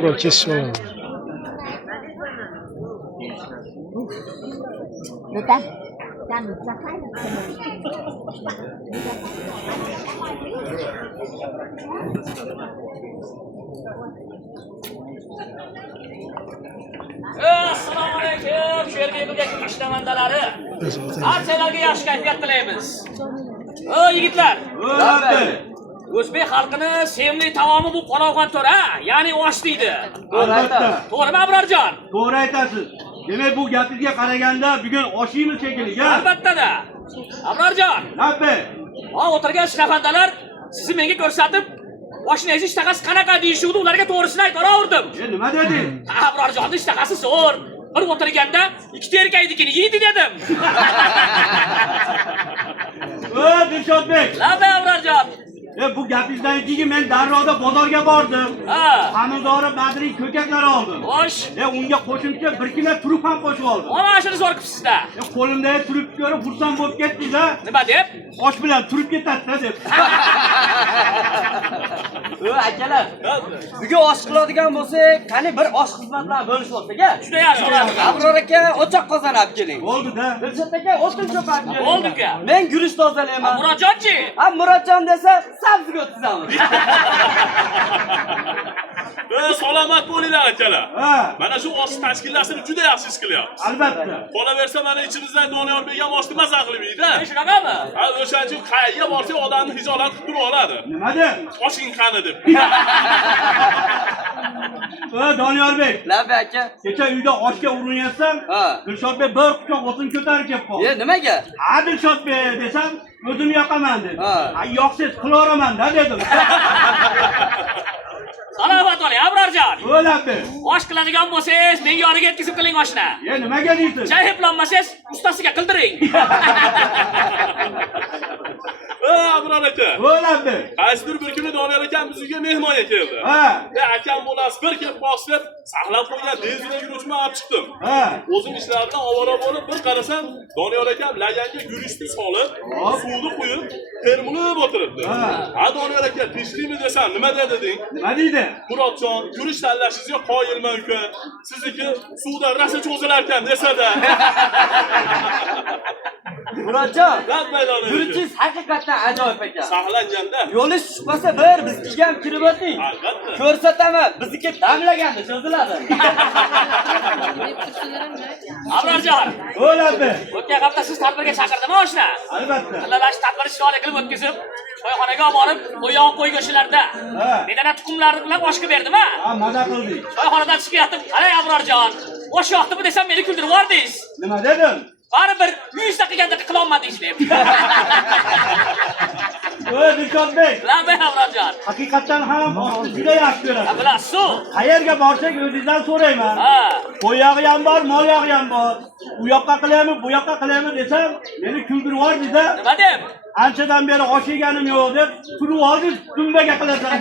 Abror kesishib olaman. Neden? Sen mutlaka Assalomu alaykum. Shu yerga yig'ilgan ishlamandalari. Barchalarga yaxshi kayfiyat tilaymiz. Yigitlar. O'zbek xalqini sevimli taomi bu qorovg'on to'ra, ya'ni osh deydi. Albatta. To'g'rimi Abrorjon? To'g'ri aytasiz. Demak bu gapingizga qaraganda bugun oshingmi shekilli, ha? Albatta-da. Abrorjon. Nabbe. O'tirgan ishlamandlar sizni menga ko'rsatib, oshning ishtahasi qanaqa deyishuvdi, ularga to'g'risini aytiraverdim. Nima deding? Abrorjonning ishtahasi zo'r. Bir o'tirganda ikkita erkaknikini yeydi dedim. Dilshodbek. Nima Abrorjon? Bu gapingizdan keyin men darroda bozorga bordim. Xamildori Badriy ko'kaklari oldim. Xo'sh. Unga qo'shimcha bir kilo turib ham qo'shib oldim. Mana shuni zo'r qilibsiz-da. Qo'limdagi turibni ko'rib xursand bo'lib ketdingiz-a? Nima deb? Osh bilan turib ketadi-da deb. Akalar, bugun osh qiladigan bo'lsak, qani bir osh xizmatlar bo'lishib olsak-a? Juda yaxshi bo'ladi. Abror aka, o'choq qozon olib keling. Bo'ldi-da. Dilshod aka, o'tin cho'pib keling. Bo'ldi-ku. Men guruch tozalayman. Murodjonchi? Murodjon desa, sabziga o'tkazamiz. Salomat bo'linglar akalar. Mana shu osh tashkillasini juda yaxshi ish qilyapsiz. Albatta. Qolaversa mana ichimizdan Doniyorbek ham oshni maza qilib yeydi. Shunaqami? O'shaning uchun qayerga borsa odamni hijolat qilib turib oladi. Nima deb? Oshing qani deb. Doniyorbek. Labi aka. Kecha uyda oshga urinyapsan, Dilshodbek bir quchoq o'tin ko'tarib kelib qoldi. Nimaga? Dilshodbek desam, o'zim yoqaman dedi. Yoqsiz qilaveraman-da dedim. Salomat bo'ling, Abrorjon. Bo'ladi. Osh qiladigan bo'lsangiz, men yoniga yetkazib qiling oshni. Nimaga deysiz? Chay heplanmasangiz, ustasiga qildiring. Abror aka. Bo'ladi. Qaysidir bir kuni Doniyor akam bizga mehmonga keldi. Akam bolasi bir kelib qolsa deb saqlab qo'ygan dezina yuruvchimni olib chiqdim. O'zim ishlardan ovora bo'lib bir qarasam, Doniyor akam laganga guruchni solib, suvni quyib, termulib o'tiribdi. Doniyor aka, tishlimi desam, nima deding? Nima deydi? Murodjon, guruch tanlashingizga qoyilman uka. Sizniki suvda rasa cho'zilar ekan desa-da. Murodjon, Rahmat. guruchingiz haqiqatan ajoyib ekan. Saqlanganda. Yo'li chiqmasa bir bizga ham kirib o'ting. Albatta. Ko'rsataman, bizniki damlaganda cho'ziladi. Abrorjon. Bo'ladi. O'tgan hafta siz tadbirga chaqirdimmi oshna? Albatta. Qilalash tadbiri shirali qilib o'tkazib, choyxonaga olib borib, qo'ygan qo'y go'shtlarida bedana tuxumlarni bilan oshga berdim-a? Maza qildik. Choyxonadan chiqib yotib, "Qalay Abrorjon, osh yoqdimi desam, meni kuldirib yubordingiz." Nima dedim? Baribir 100 ta qilganda qilolmadingiz deb. Dilshodbek. Nima Abrorjon? Haqiqatan ham oshni juda yaxshi ko'raman. Bilasiz-ku? Qayerga borsak o'zingizdan so'rayman. Qo'y yog'i ham bor, mol yog'i ham bor. U yoqqa qilaymi, bu yoqqa qilaymi desam, meni kuldirib yubordingiz-a? Nima deb? Anchadan beri osh yeganim yo'q deb, turib oldingiz, dumbaga qilasan.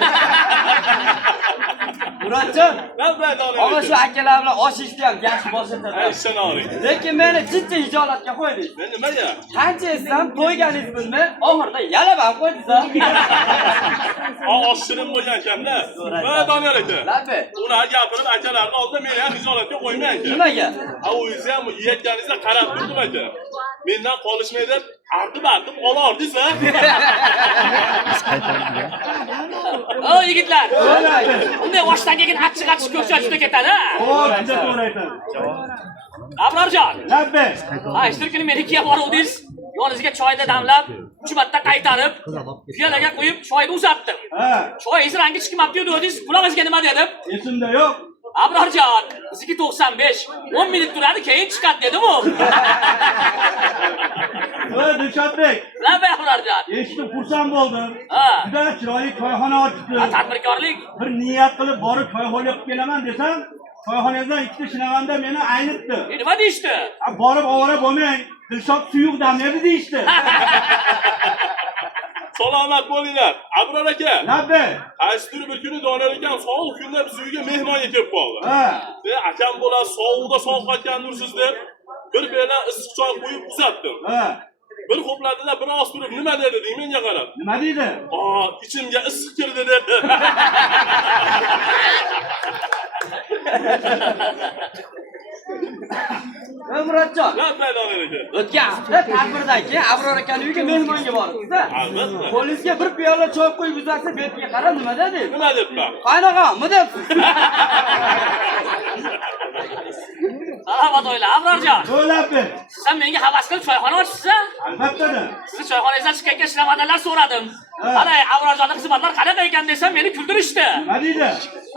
Murodjon, Rahmat Doniyor. ana shu akalar bilan osh ishni ham yaxshi boshladi. Ishini oling. Lekin meni jiddiy hijolatga qo'ydingiz. Men nimaga? Qancha etsam to'yganingizni bilmay, oxirida yalab ham qo'ydingiz. Osh shirin bo'lgan ekan-da. Doniyor aka. Labi. Ular gapirib akalarning oldida meni ham hijolatga qo'ymang aka. Nimaga? O'zingiz ham yeyotganingizda qarab turdim aka. Mendan qolishmay deb artib olardingiz-a? Yigitlar. Unday oshdan keyin achchiq ko'kcha juda ketadi. Juda to'g'ri aytasiz. Abrorjon. Labbi. Ishtir kuni menikiga boruvdingiz. Yoningizga choyni damlab, 3 marta qaytarib, piyolaga qo'yib, choyni uzatdim. Choyingiz rangi chiqmabdi dedingiz, qulog'ingizga nima dedim? Esimda yo'q. Abrorjon, bizniki 95, 10 minut turadi, keyin chiqadi dedim-ku. Dilshodbek. Nima Abrorjon? Eshitib xursand bo'ldim. Juda chiroyli choyxona ochibdi. Tadbirkorlik. Bir niyat qilib borib choyxona qilib kelaman desam, choyxonangizdan ikkita shinavanda meni aynitdi. Nima deyishdi? Borib ovora bo'lmang, Dilshod suyuq damlaydi deyishdi. Salomat bo'linglar. Abror aka. Labbi. Qaysidir bir kuni Doniyor akam sovuq kunda biz uyga mehmonga kelib qoldi. Akam bola sovuqda sovuq qotgandirsiz deb bir bela issiq choy qo'yib uzatdim. Bir ho'pladida biroz turib nima dedi deng menga qarab. Nima deydi? Ichimga issiq kirdi dedi. Murodjon, Rahmat Doniyor aka. o'tgan hafta tadbirdan keyin Abror akaning uyiga mehmonga boribsiz-a? Albatta. Polizga bir piyola choy qo'yib uzatsa, betiga qarab nima dedi? Nima debman? Qaynog'ammi debsiz? Marhamat o'yla, Abrorjon. So'lab ber. Siz menga havas qilib choyxona ochibsiz-a? Albatta-da. Sizni choyxonangizdan chiqqanga ishlamadanlar so'radim. Qarang, Abrorjonning xizmatlari qanaqa ekan desam, meni kuldirishdi. Nima deydi?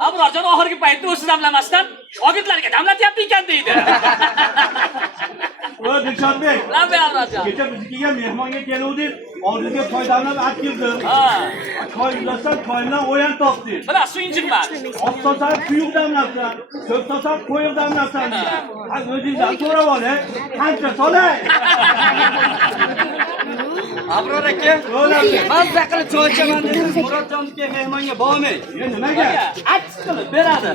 Abrorjon oxirgi paytda o'zi damlamasdan shogirdlarga damlatyapti ekan deydi. O Dilshodbek. Rahmat Abrorjon. Kecha biznikiga mehmonga keluvding, oldinga choy damlab olib keldim. Ha, Choy uzatsan, choydan o'yan topding. bilasiz, injinman. Ot sotsan, suyuq damlabsan, ko'p sotsan, qo'yiq damlabsan. Ha, o'zingdan so'rab ol, qancha solay? Abror aka, So'lab ber. mazza qilib choy ichaman dedingiz, Murodjonga mehmonga bormang. Nimaga? Achchiq qilib beradi.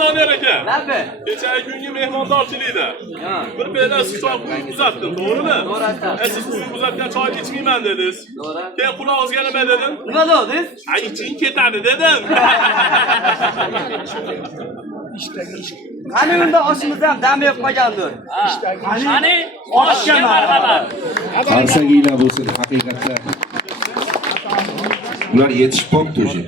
Doniyor aka. Labbi. Kechagi kungi mehmondorchilikda Ha. bir piyola issiq choy quyib uzatdim, to'g'rimi? To'g'ri aytasiz. Siz quyib uzatgan choyni ichmayman dedingiz. To'g'ri. Keyin qulog'ingizga nima dedim? Nima dedingiz? Ay, iching ketadi dedim. Qani unda oshimizni ham dam yeb qo'ygandir. Qani, oshga marhamat. Qarsaginglar bo'lsin haqiqatda. Ular yetishib qolibdi o'sha.